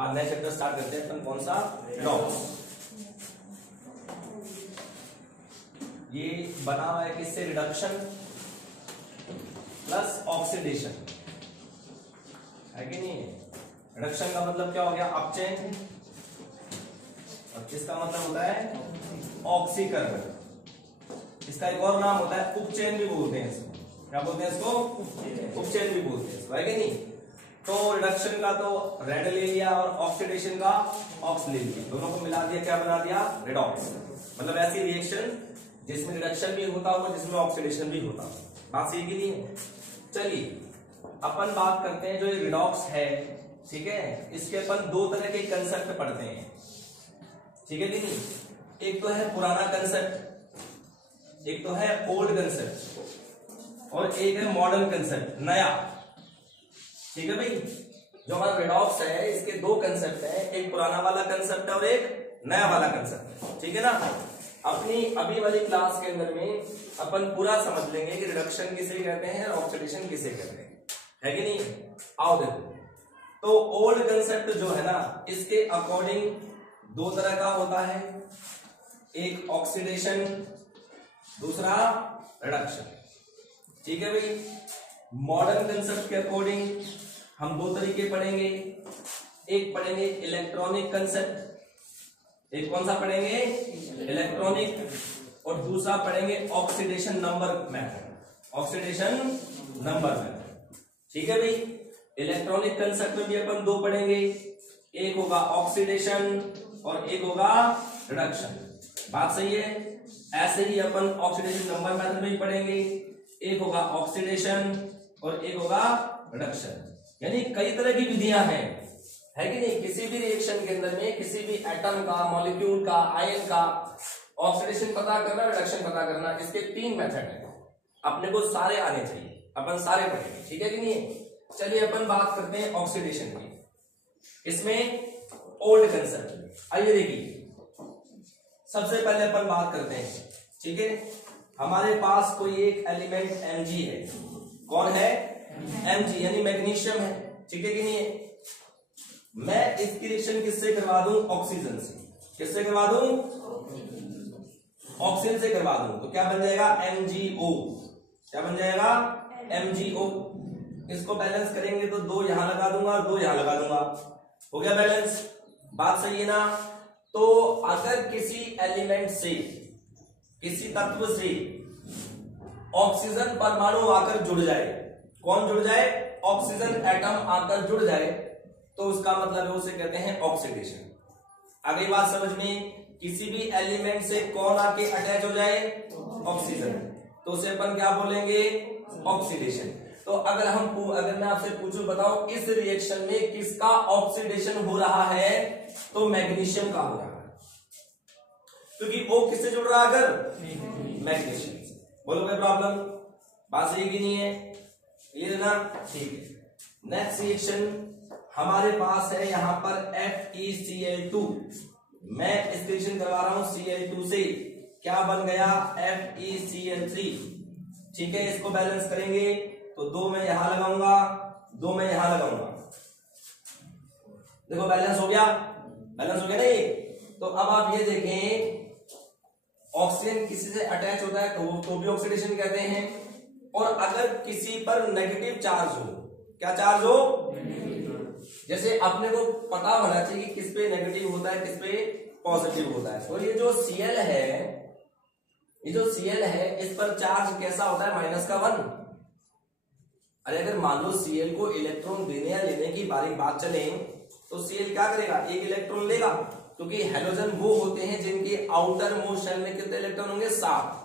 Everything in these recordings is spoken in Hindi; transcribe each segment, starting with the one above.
आज नया चैप्टर स्टार्ट करते हैं अपन, कौन सा? रिडॉक्स। ये बना हुआ है किससे? रिडक्शन प्लस ऑक्सीडेशन, है कि नहीं? रिडक्शन का मतलब क्या हो गया? अपचयन, और किसका मतलब होता है? ऑक्सीकरण। इसका एक और नाम होता है उपचयन भी बोलते हैं इसको। क्या बोलते हैं इसको? उपचयन भी बोलते हैं इसको, है कि नहीं? तो रिडक्शन का तो रेड ले लिया और ऑक्सीडेशन का ऑक्स ले लिया, दोनों को मिला दिया, क्या बना दिया? रिडॉक्स। मतलब ऐसी रिएक्शन जिसमें रिडक्शन भी होता हो, जिसमें ऑक्सीडेशन भी होता हो। बात सही की नहीं है? चलिए अपन बात करते हैं जो ये रिडॉक्स है, ठीक है, इसके अपन दो तरह के कंसेप्ट पढ़ते हैं, ठीक है कि नहीं? एक तो है पुराना कंसेप्ट, एक तो है ओल्ड कंसेप्ट, और एक है मॉडर्न कंसेप्ट, नया। ठीक है भाई, जो हमारा रिडॉक्स है इसके दो कंसेप्ट है, एक पुराना वाला कंसेप्ट है और एक नया वाला कंसेप्ट है, ठीक है ना? अपनी अभी वाली क्लास के अंदर में अपन पूरा समझ लेंगे कि रिडक्शन किसे कहते हैं और ऑक्सीडेशन किसे कहते हैं, है कि नहीं? आओ देखो, तो ओल्ड कंसेप्ट जो है ना, इसके अकॉर्डिंग दो तरह का होता है, एक ऑक्सीडेशन, दूसरा रिडक्शन, ठीक है भाई? मॉडर्न कंसेप्ट के अकॉर्डिंग हम दो तरीके पढ़ेंगे, एक पढ़ेंगे इलेक्ट्रॉनिक कंसेप्ट, एक कौन सा पढ़ेंगे? इलेक्ट्रॉनिक, और दूसरा पढ़ेंगे oxidation number method, oxidation number method, ठीक है भाई? इलेक्ट्रॉनिक कंसेप्ट में भी अपन दो पढ़ेंगे, एक होगा ऑक्सीडेशन और एक होगा रिडक्शन। बात सही है? ऐसे ही अपन ऑक्सीडेशन नंबर मेथड में भी पढ़ेंगे, एक होगा ऑक्सीडेशन और एक होगा रिडक्शन। यानी कई तरह की विधियां हैं, है कि नहीं? किसी भी रिएक्शन के अंदर में किसी भी एटम का, मॉलिक्यूल का, आयन का ऑक्सीडेशन पता करना, रिडक्शन पता करना, इसके तीन मेथड हैं। अपने को सारे आने चाहिए, अपन सारे पढ़ेंगे, ठीक है कि नहीं? चलिए अपन बात करते हैं ऑक्सीडेशन की, इसमें ओल्ड कंसेप्ट। आइए देखिए, सबसे पहले अपन बात करते हैं, ठीक है? हमारे पास कोई एक एलिमेंट Mg है, कौन है? Mg, यानी मैग्नीशियम है, ठीक है कि नहीं है? मैं इसकी रिएक्शन किससे करवा दूं? ऑक्सीजन से। किससे करवा दूं? ऑक्सीजन से करवा दूं, तो क्या बन जाएगा? MgO। क्या बन जाएगा? MgO। इसको बैलेंस करेंगे तो दो यहां लगा दूंगा और दो यहां लगा दूंगा, हो गया बैलेंस। बात सही है ना? तो अगर किसी एलिमेंट से, किसी तत्व से ऑक्सीजन परमाणु आकर जुड़ जाए, कौन जुड़ जाए? ऑक्सीजन एटम आकर जुड़ जाए, तो उसका मतलब है उसे कहते हैं ऑक्सीडेशन। अगली बात समझ में, किसी भी एलिमेंट से कौन आके अटैच हो जाए? ऑक्सीजन, तो उसे अपन क्या बोलेंगे? ऑक्सीडेशन। तो अगर मैं आपसे पूछूं, बताओ इस रिएक्शन में किसका ऑक्सीडेशन हो रहा है? तो मैग्नीशियम का हो रहा है, क्योंकि O किससे जुड़ रहा है? अगर मैग्नीशियम से। बोलो कोई प्रॉब्लम? बात सही की नहीं है? क्लियर ना? ठीक है। नेक्स्ट रिएक्शन हमारे पास है यहां पर FeCl2। मैं इस रिएक्शन करवा रहा हूं Cl2 से, क्या बन गया? FeCl3, ठीक है? इसको बैलेंस करेंगे तो दो मैं यहां लगाऊंगा, दो मैं यहां लगाऊंगा, देखो बैलेंस हो गया, बैलेंस हो गया नहीं? तो अब आप ये देखें, ऑक्सीजन किसी से अटैच होता है तो भी ऑक्सीडेशन कहते हैं, और अगर किसी पर नेगेटिव चार्ज हो, क्या चार्ज हो? जैसे अपने को पता होना चाहिए कि किस पे नेगेटिव होता है, किस पे पॉजिटिव होता है। तो ये जो Cl है, ये जो Cl है, इस पर चार्ज कैसा होता है? -1। अरे अगर मान लो Cl को इलेक्ट्रॉन देने या लेने की बात चले, तो Cl क्या करेगा? एक इलेक्ट्रॉन लेगा, क्योंकि हेलोजन वो होते हैं जिनके आउटर मोस्ट शेल में कितने इलेक्ट्रॉन होंगे? 7,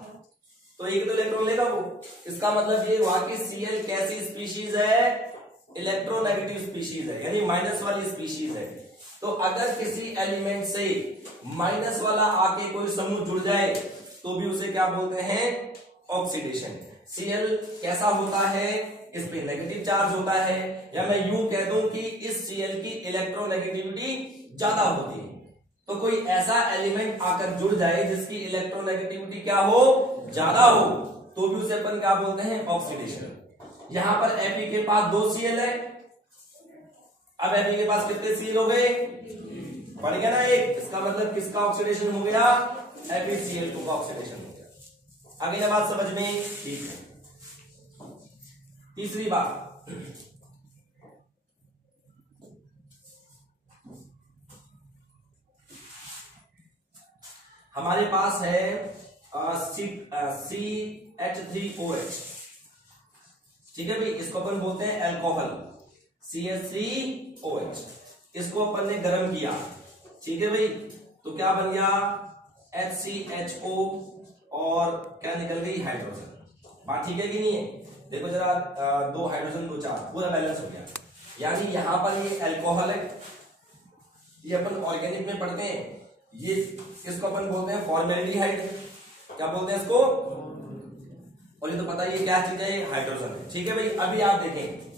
तो एक तो इलेक्ट्रॉन लेगा वो। इसका मतलब ये हुआ कि Cl कैसी स्पीशीज है? इलेक्ट्रोनेगेटिव स्पीशीज है, यानी माइनस वाली स्पीशीज है। तो अगर किसी एलिमेंट से माइनस वाला आके कोई समूह जुड़ जाए, तो भी उसे क्या बोलते हैं? ऑक्सीडेशन। Cl कैसा होता है? इस पे नेगेटिव चार्ज होता है, या मैं यूं कह दूं कि इस Cl की इलेक्ट्रोनेगेटिविटी ज्यादा होती है। तो कोई ऐसा एलिमेंट आकर जुड़ जाए जिसकी इलेक्ट्रोनेगेटिविटी क्या हो? ज्यादा हो, तो भी उसे अपन क्या बोलते हैं? ऑक्सीडेशन। यहां पर Fe के पास 2 Cl है, अब Fe के पास कितने Cl हो गए, बढ़ गया ना एक, इसका मतलब किसका ऑक्सीडेशन हो गया, FeCl2 का ऑक्सीडेशन हो गया। अगली बात समझ में ठीक है। तीसरी बात, हमारे पास है CH3OH, ठीक है भाई, इसको अपन बोलते हैं अल्कोहल, CH3OH। इसको अपन ने गर्म किया, ठीक है भाई, तो क्या बन गया, HCHO और क्या निकल गई, हाइड्रोजन। बात ठीक है कि नहीं है, देखो जरा, 2 हाइड्रोजन 2 4, पूरा बैलेंस हो गया। यानी यहां पर ये अल्कोहल है, ये अपन ऑर्गेनिक में पढ़ते हैं, ये इसको अपन बोलते हैं फॉर्मेल्डिहाइड, क्या बोलते हैं इसको, और ये तो पता है ये क्या चीज है, हाइड्रोजन है, ठीक है भाई। अभी आप देखें,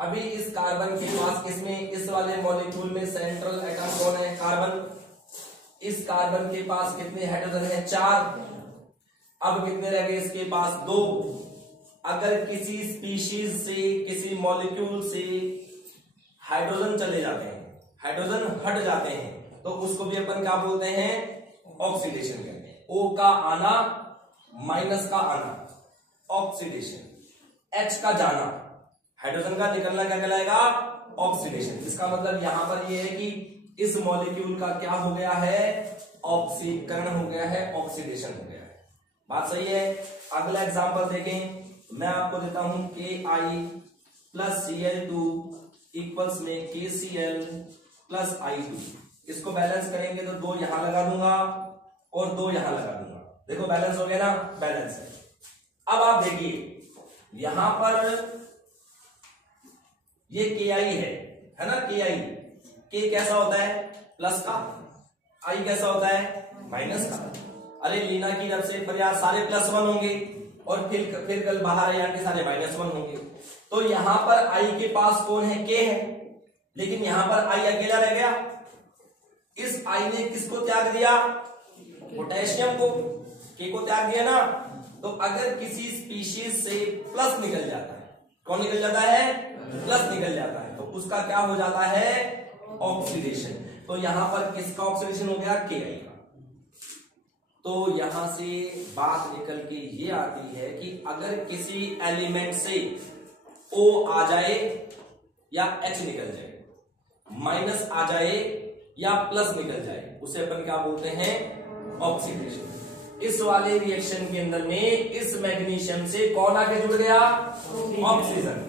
अभी इस कार्बन के पास, इसमें इस वाले मॉलिक्यूल में सेंट्रल एटम कौन है, कार्बन। इस कार्बन के पास कितने हाइड्रोजन है, 4। अब कितने रह गए इसके पास, 2। अगर किसी स्पीशीज से, किसी मॉलिक्यूल से हाइड्रोजन चले जाते हैं, हाइड्रोजन हट जाते हैं, तो उसको भी अपन क्या बोलते हैं, ऑक्सीडेशन कहते हैं। O का आना, माइनस का आना, ऑक्सीडेशन। H का जाना, हाइड्रोजन का निकलना, क्या कहलाएगा, ऑक्सीडेशन। इसका मतलब यहां पर यह है कि इस मॉलिक्यूल का क्या हो गया है, ऑक्सीकरण हो गया है, ऑक्सीडेशन हो गया है। बात सही है। अगला एग्जांपल देखें, मैं आपको देता हूं Ki प्लस Cl2 इक्वल्स में KCl प्लस I2। इसको बैलेंस करेंगे तो 2 यहां लगा दूंगा और 2 यहां लगा दूंगा, देखो बैलेंस हो गया ना, बैलेंस है। अब आप देखिए यहां पर ये Ki है ना, K कैसा होता है, प्लस का, I कैसा होता है, माइनस का। अरे लीना की तरफ से पर यार सारे +1 होंगे और फिर कल बाहर यार के सारे -1 होंगे, तो यहां पर I के पास कौन है, K है, लेकिन यहां पर I अकेला रह गया। इस I ने किसको त्याग दिया, पोटेशियम को, K को त्याग दिया ना। तो अगर किसी स्पीशीज से प्लस निकल जाता है, कौन निकल जाता है, प्लस निकल जाता है, तो उसका क्या हो जाता है, ऑक्सीडेशन। तो यहां पर किसका ऑक्सीडेशन हो गया, Ki का। तो यहां से बात निकल के ये आती है कि अगर किसी एलिमेंट से O आ जाए या H निकल जाए, माइनस आ जाए या प्लस निकल जाए, उसे अपन क्या बोलते हैं, ऑक्सीडेशन। इस वाले रिएक्शन के अंदर में इस मैग्नीशियम से कौन आके जुड़ गया, ऑक्सीजन।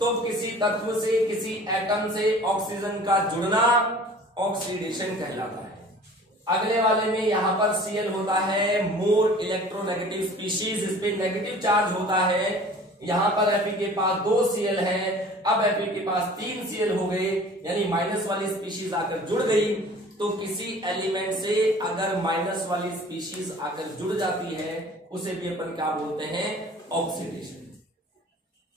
तो किसी तत्व से, किसी एटम से ऑक्सीजन का जुड़ना ऑक्सीडेशन कहलाता है। अगले वाले में यहां पर Cl होता है मोर इलेक्ट्रोनेगेटिव स्पीशीज, इस पे नेगेटिव चार्ज होता है। यहां पर Fe के पास 2 Cl है, अब Fe के पास 3 Cl हो गए, यानी माइनस वाली स्पीशीज आकर जुड़ गई। तो किसी एलिमेंट से अगर माइनस वाली स्पीशीज आकर जुड़ जाती है, उसे भी अपन क्या बोलते हैं, ऑक्सीडेशन।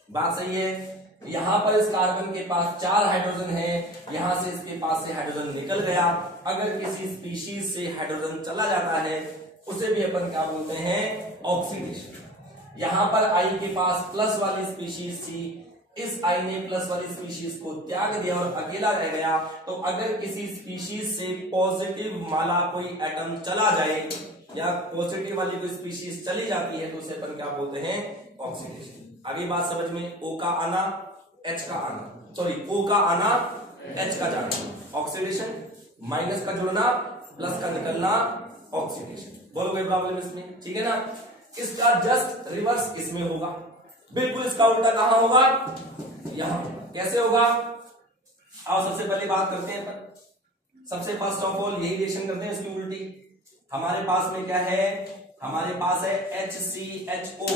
बात सही है। यहां पर इस कार्बन के पास 4 हाइड्रोजन है, यहां से इसके पास से हाइड्रोजन निकल गया। अगर किसी स्पीशीज से हाइड्रोजन चला जाता है, उसे भी अपन क्या बोलते हैं, ऑक्सीडेशन। यहां पर I के पास प्लस वाली स्पीशीज थी, इस I ने प्लस वाली स्पीशीज को त्याग दिया और अकेला रह गया। तो अगर किसी स्पीशीज से पॉजिटिव वाला कोई एटम चला जाए या पॉजिटिव वाली कोई स्पीशीज चली जाती है, तो उसे अपन क्या बोलते हैं, ऑक्सीडेशन। आगे बात समझ में, O का आना, H का आना, सॉरी O का आना, H का जाना, ऑक्सीडेशन। माइनस का जुड़ना, प्लस का निकलना, ऑक्सीडेशन। बोलो कोई प्रॉब्लम इसमें, ठीक है ना। इसका जस्ट रिवर्स इसमें होगा, बिल्कुल इसका उल्टा कहां होगा, यहां। कैसे होगा, आओ सबसे पहले बात करते हैं पर। सबसे फर्स्ट ऑफ ऑल यही रिएक्शन करते हैं, इसकी उल्टी। हमारे पास में क्या है, हमारे पास है HCHO,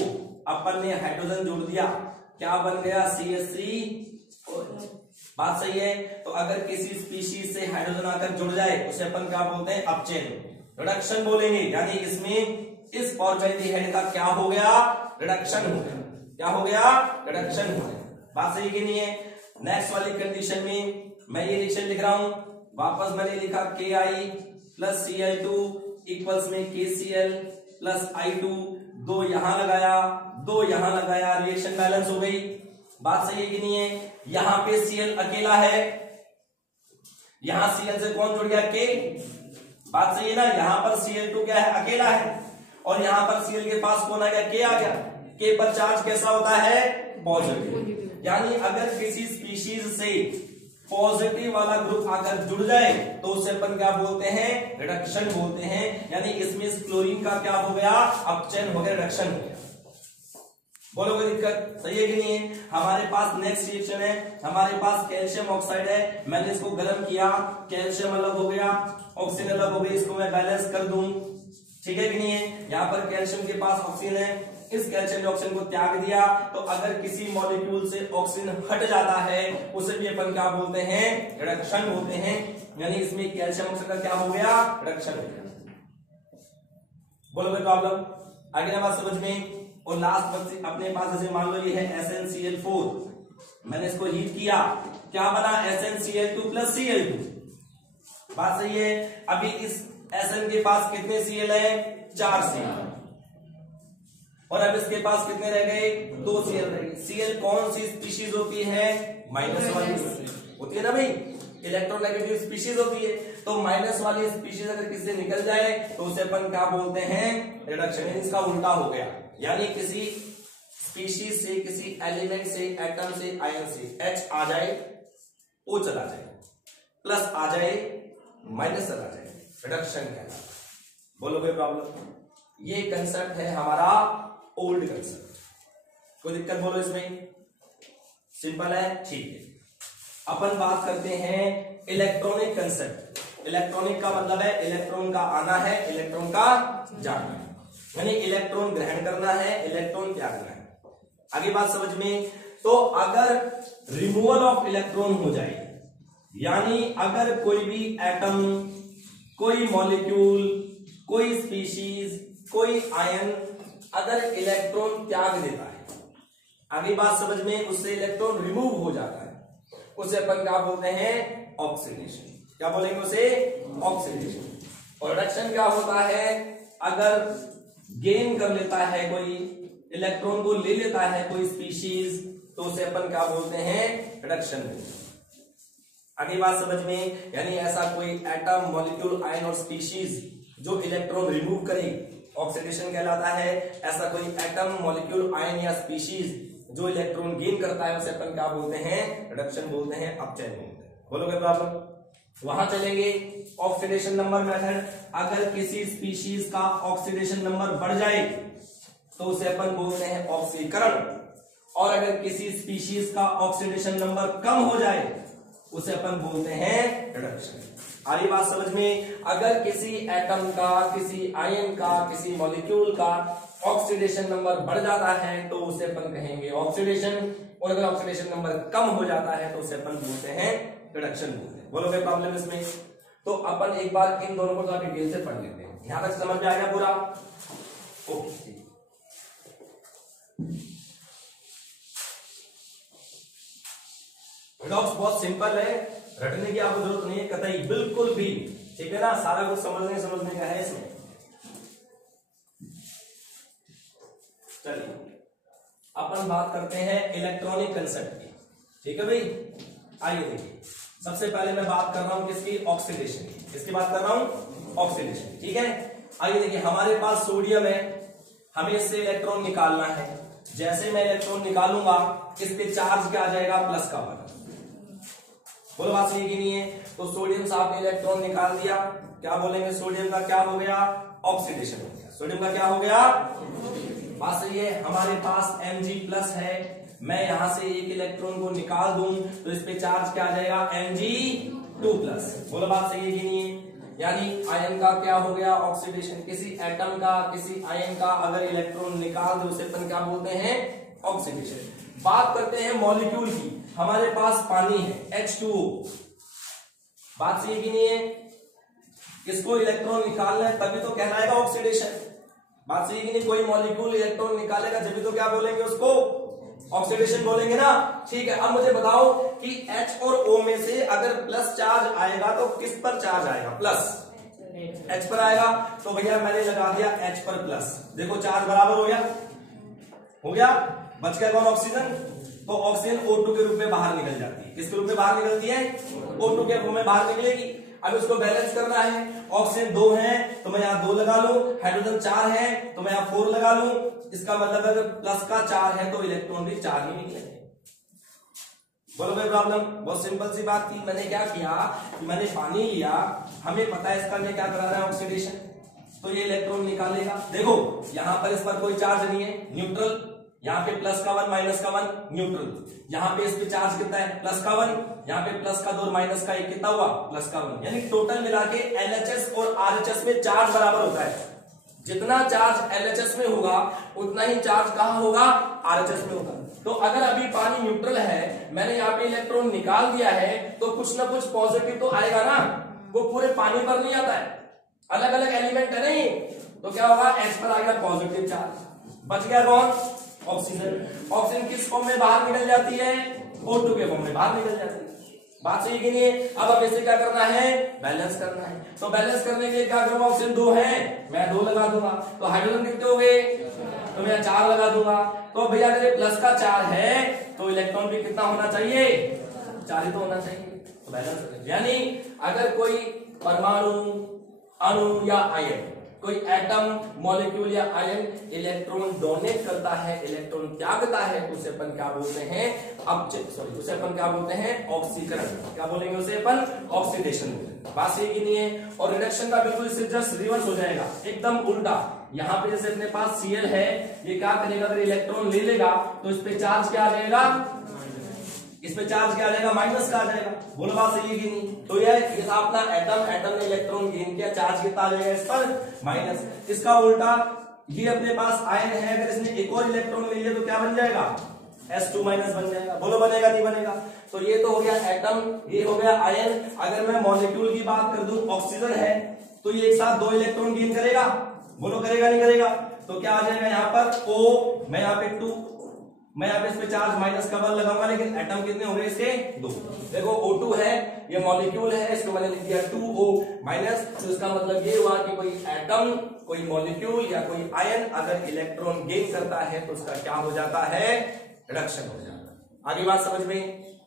अपन ने हाइड्रोजन जोड़ दिया, क्या बन गया, CH3OH। बात सही है। तो अगर किसी स्पीशीज से हाइड्रोजन आकर जुड़ जाए, उसे अपन क्या बोलते हैं, अपचयन, रिडक्शन बोलेंगे। यानी इसमें इस फॉर्मेल्डिहाइड का क्या हो गया, रिडक्शन हो गया। क्या हो गया, रिडक्शन हो गया। बात सही कि नहीं है। नेक्स्ट वाली कंडीशन में मैं ये रिएक्शन लिख रहा हूं, वापस मैंने लिखा Ki प्लस Cl2 इक्वल्स में KCl प्लस I2, 2 यहां लगाया, 2 यहां लगाया, रिएक्शन बैलेंस हो गई। बात सही है कि नहीं है। यहां पे Cl अकेला है, यहां Cl से कौन जुड़ गया, K। बात सही है ना, यहां पर Cl2 क्या है, अकेला है, और यहां पर Cl के पास कौन आ गया, K आ गया। K पर चार्ज कैसा होता है, पॉजिटिव। यानी अगर किसी स्पीशीज से पॉजिटिव वाला ग्रुप आकर जुड़ जाए तो उसे अपन क्या बोलते हैं, रिडक्शन बोलते हैं। यानी इसमें इस क्लोरीन का क्या हो गया, अपचयन हो गया, रिडक्शन हो गया। बोलो कोई दिक्कत, सही है कि नहीं है। हमारे पास नेक्स्ट रिएक्शन है, हमारे पास कैल्शियम ऑक्साइड है, मैंने इसको गर्म किया, कैल्शियम अलग हो गया, ऑक्सीजन अलग हो गई, इसको मैं बैलेंस कर दूं, ठीक है कि नहीं है। यहाँ पर कैल्शियम के पास ऑक्सीजन है, इस कैल्शियम ऑक्सीजन को त्याग दिया, तो अगर किसी मॉलिक्यूल से ऑक्सीजन हट जाता है उसे भी अपन क्या बोलते हैं, रिडक्शन बोलते हैं। यानी इसमें कैल्शियम ऑक्साइड का क्या हो गया, रिडक्शन हो गया। बोलो कोई प्रॉब्लम, आगे ना बात समझ में। और लास्ट अपने पास जैसे मान लो ये है SnCl4, मैंने इसको हीट किया, क्या बना, SnCl2 प्लस Cl2। बात सही है। अभी इस Sn के पास कितने Cl है, 4 Cl, और अब इसके पास कितने रह गए, 2 Cl रह गए। Cl कौन सी स्पीशीज होती है, माइनस वाली होती है ना भाई, इलेक्ट्रोनेगेटिव स्पीशीज होती है। तो माइनस वाली स्पीशीज अगर किसी से निकल जाए तो उसे अपन क्या बोलते हैं, रिडक्शन। इसका उल्टा हो गया, यानी किसी स्पीशीज से, किसी एलिमेंट से, एटम से, आयन से H आ जाए, O चला जाए, प्लस आ जाए, माइनस चला जाए, रिडक्शन कहलाता है। बोलो कोई प्रॉब्लम। ये कंसेप्ट है हमारा ओल्ड कंसेप्ट, कोई दिक्कत बोलो इसमें, सिंपल है, ठीक है। अपन बात करते हैं इलेक्ट्रॉनिक कंसेप्ट। इलेक्ट्रॉनिक का मतलब है इलेक्ट्रॉन का आना है, इलेक्ट्रॉन का जाना है, यानी इलेक्ट्रॉन ग्रहण करना है, इलेक्ट्रॉन त्यागना है। आगे बात समझ में। तो अगर रिमूवल ऑफ इलेक्ट्रॉन हो जाए, यानी अगर कोई भी एटम, कोई मॉलिक्यूल, कोई स्पीशीज, कोई आयन अगर इलेक्ट्रॉन त्याग देता है, आगे बात समझ में, उससे इलेक्ट्रॉन रिमूव हो जाता है, उसे अपन क्या बोलते हैं, ऑक्सीडेशन। क्या बोलेंगे उसे, ऑक्सीडेशन। और रिडक्शन क्या होता है, अगर गेन कर लेता है कोई, इलेक्ट्रॉन को ले लेता है कोई स्पीशीज, तो उसे अपन क्या बोलते हैं, रिडक्शन। आगे बात समझ में, यानी ऐसा कोई एटम, मॉलिक्यूल, आयन और स्पीशीज जो इलेक्ट्रॉन रिमूव करे, ऑक्सीडेशन कहलाता है। ऐसा कोई एटम, मॉलिक्यूल, आयन या स्पीशीज जो इलेक्ट्रॉन गेन करता है उसे अपन क्या बोलते हैं, रिडक्शन बोलते हैं, अपचयन बोलते हैं। बोलो कोई प्रॉब्लम। वहां चलेंगे ऑक्सीडेशन नंबर मेथड। अगर किसी स्पीशीज का ऑक्सीडेशन नंबर बढ़ जाए तो उसे अपन बोलते हैं ऑक्सीकरण, और अगर किसी स्पीशीज का ऑक्सीडेशन नंबर कम हो जाए उसे अपन बोलते हैं रिडक्शन। आ रही बात समझ में। अगर किसी एटम का, किसी आयन का, किसी मॉलिक्यूल का ऑक्सीडेशन नंबर बढ़ जाता है तो उसे अपन कहेंगे ऑक्सीडेशन, और अगर ऑक्सीडेशन नंबर कम हो जाता है तो उसे अपन बोलते हैं रिडक्शन बोलते हैं। बोलो कोई प्रॉब्लम इसमें। तो अपन एक बार इन दोनों को डिटेल से पढ़ लेते हैं। यहां तक समझ में आ गया पूरा, ओके। रिडॉक्स बहुत सिंपल है, रटने की आपको जरूरत नहीं है कतई, बिल्कुल भी, ठीक है ना। सारा कुछ समझने का है इसमें। चलिए अपन बात करते हैं इलेक्ट्रॉनिक कंसेप्ट की, ठीक है भाई। आइए देखिए, सबसे पहले मैं बात कर रहा हूं किसकी, ऑक्सीडेशन की। किसकी बात कर रहा हूं, ऑक्सीडेशन, ठीक है। आइए देखिए, हमारे पास सोडियम है, हमें इससे इलेक्ट्रॉन निकालना है। जैसे मैं इलेक्ट्रॉन निकालूंगा, इस पे चार्ज क्या आ जाएगा, प्लस का 1। बोलो बात सही की नहीं है। तो सोडियम से आपने इलेक्ट्रॉन निकाल दिया, क्या बोलेंगे, सोडियम का क्या हो गया, ऑक्सीडेशन हो गया। सोडियम का क्या हो गया, बात सही है। हमारे पास Mg+ है, मैं यहां से एक इलेक्ट्रॉन को निकाल दूं तो इस पे चार्ज क्या आ जाएगा, Mg2+। बोलो बात सही है कि नहीं है। यानी आयन का क्या हो गया, ऑक्सीडेशन। किसी एटम का, किसी आयन का अगर इलेक्ट्रॉन निकाल दो उसे अपन क्या बोलते हैं, ऑक्सीडेशन। बात करते हैं मॉलिक्यूल की। हमारे पास पानी है, H2O। बात सही है कि नहीं है। किसको इलेक्ट्रॉन निकालना है तभी तो कहलाएगा ऑक्सीडेशन। बात सही है कि नहीं। कोई मॉलिक्यूल इलेक्ट्रॉन निकालेगा जब तो क्या बोलेंगे उसको, ऑक्सीडेशन बोलेंगे ना। ठीक है, अब मुझे बताओ कि H और O में से अगर प्लस चार्ज आएगा तो किस पर चार्ज आएगा, प्लस H पर आएगा। तो भैया मैंने लगा दिया H पर प्लस, देखो चार्ज बराबर हो गया, बच गया कौन, ऑक्सीजन। तो ऑक्सीजन O2 के रूप में बाहर निकल जाती है। किसके रूप में बाहर निकलती है? O2 के रूप में बाहर निकलेगी। अब इसको बैलेंस करना है। ऑक्सीजन 2 है तो मैं यहाँ 2 लगा लूं, हाइड्रोजन 4 है तो मैं यहाँ 4 लगा लूं। इसका मतलब अगर प्लस का 4 है तो इलेक्ट्रॉन भी 4 ही निकलेंगे। बोलो भाई प्रॉब्लम? बहुत सिंपल सी बात थी। मैंने क्या किया, मैंने पानी लिया, हमें पता है इसका मैं क्या करा रहा है ऑक्सीडेशन, तो ये इलेक्ट्रॉन निकालेगा। देखो यहाँ पर इस पर कोई चार्ज नहीं है, न्यूट्रल। यहाँ पे प्लस का 1 माइनस का 1 न्यूट्रल। यहाँ पे इस पे चार्ज कितना है? प्लस का 1। यहाँ पे प्लस का 2 और माइनस का 1 कितना हुआ? प्लस का 1। यानी टोटल मिला के LHS और RHS में चार्ज बराबर होता है। जितना चार्ज LHS में होगा उतना ही चार्ज कहाँ होगा? RHS में होगा। तो अगर अभी पानी न्यूट्रल है, मैंने यहाँ पे इलेक्ट्रॉन निकाल दिया है, तो कुछ ना कुछ पॉजिटिव तो आएगा ना। वो पूरे पानी पर नहीं आता है, अलग अलग एलिमेंट है नहीं, तो क्या होगा? H पर आ गया पॉजिटिव चार्ज। बच गया कौन? ऑक्सीजन। ऑक्सीजन किस फॉर्म में बाहर निकल जाती है? O2 के फॉर्म में बाहर निकल जाती है। बात सही कि नहीं है? अब हमें इसे क्या करना है? बैलेंस करना है। तो बैलेंस करने के लिए क्या करूंगा? ऑक्सीजन 2 है, मैं 2 लगा दूंगा। तो हाइड्रोजन कितने हो गए? तो मैं 4 लगा दूंगा। तो भैया अगर प्लस का 4 है तो इलेक्ट्रॉन भी कितना होना चाहिए? 4 ही तो होना चाहिए। तो बैलेंस, यानी अगर कोई परमाणु, अणु या आयन, कोई एटम, मॉलिक्यूल या आयन इलेक्ट्रॉन डोनेट करता है, इलेक्ट्रॉन त्यागता है, उसे अपन क्या बोलते हैं? उसे अपन क्या बोलते हैं? ऑक्सीकरण। क्या बोलेंगे उसे अपन? ऑक्सीडेशन। बात सही की नहीं है? और रिडक्शन का बिल्कुल इससे जस्ट रिवर्स हो जाएगा, एकदम उल्टा। यहाँ पे जैसे अपने पास Cl है, ये क्या करेगा? अगर इलेक्ट्रॉन ले लेगा तो इस पे चार्ज क्या आ जाएगा? इस पे चार्ज क्या आ जाएगा? माइनस का आ जाएगा। बोलो बात सही है कि नहीं? तो ये अपना एटम ने इलेक्ट्रॉन गेन किया, चार्ज कितना आ जाएगा इस पर? माइनस। इसका उल्टा, ये अपने पास आयन है, अगर इसने एक और इलेक्ट्रॉन ले लिया तो क्या बन जाएगा? S2 माइनस बन जाएगा। बोलो बनेगा नहीं बनेगा? तो ये तो हो गया एटम, ये हो गया आयन। अगर मैं मॉलिक्यूल की बात कर दूं, ऑक्सीजन है तो ये एक साथ 2 इलेक्ट्रॉन गेन करेगा। बोलो करेगा नहीं करेगा? तो क्या आ जाएगा यहाँ पर? O, मैं यहाँ पे 2, मैं यहाँ पे इस पे चार्ज माइनस का 1 लगाऊंगा, लेकिन एटम कितने हो गए इसके? 2। देखो O2 है, ये मॉलिक्यूल है, इसको मैंने लिख दिया 2O माइनस। तो इसका मतलब ये हुआ कि कोई एटम, कोई मॉलिक्यूल या कोई आयन अगर इलेक्ट्रॉन गेन करता है तो उसका क्या हो जाता है? रिडक्शन हो जाता है। आगे बात समझ में?